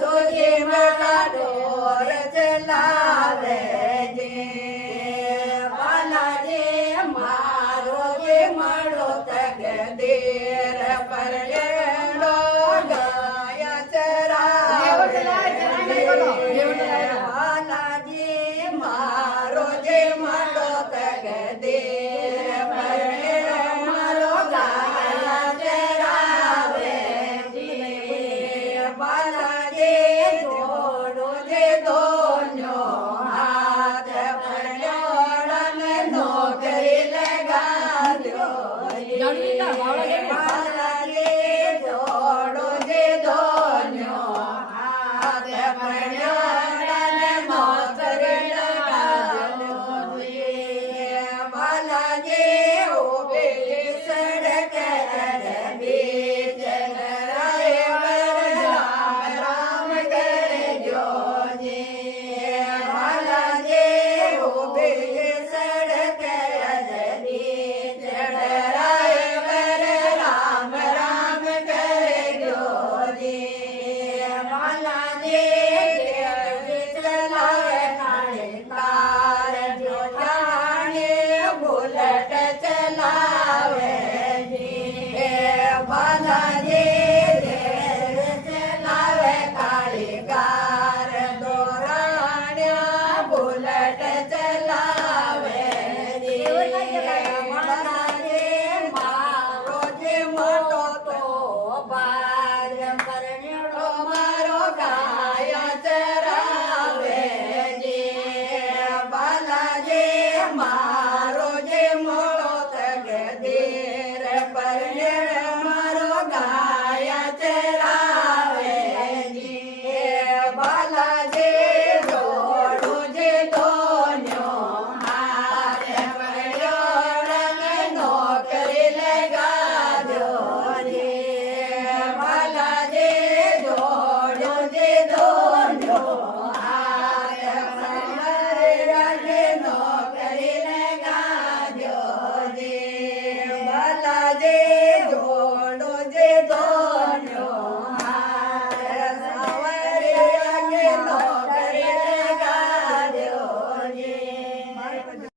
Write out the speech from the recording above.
સાસુજી મારા ઢોર ચલાવે જે બાલાજી મારો જે મળો તકદીર પર લેડો ગયા ચરાવે બાલાજી મારો જે મળો તકદીર પર મારો ગયા ચરાવે બાલાજી જોડો જે દોન્યો હાથ ભર્યો નોકરી લગાડ્યો બાલાજી જોડો જે દોન્યો હાથ ભર્યો નોકરી લગાડ્યો બાલાજી ઉભી સડક બીચ મારો જે મોટો તકદીર પર મારો ગાયા ચરાવે બાલા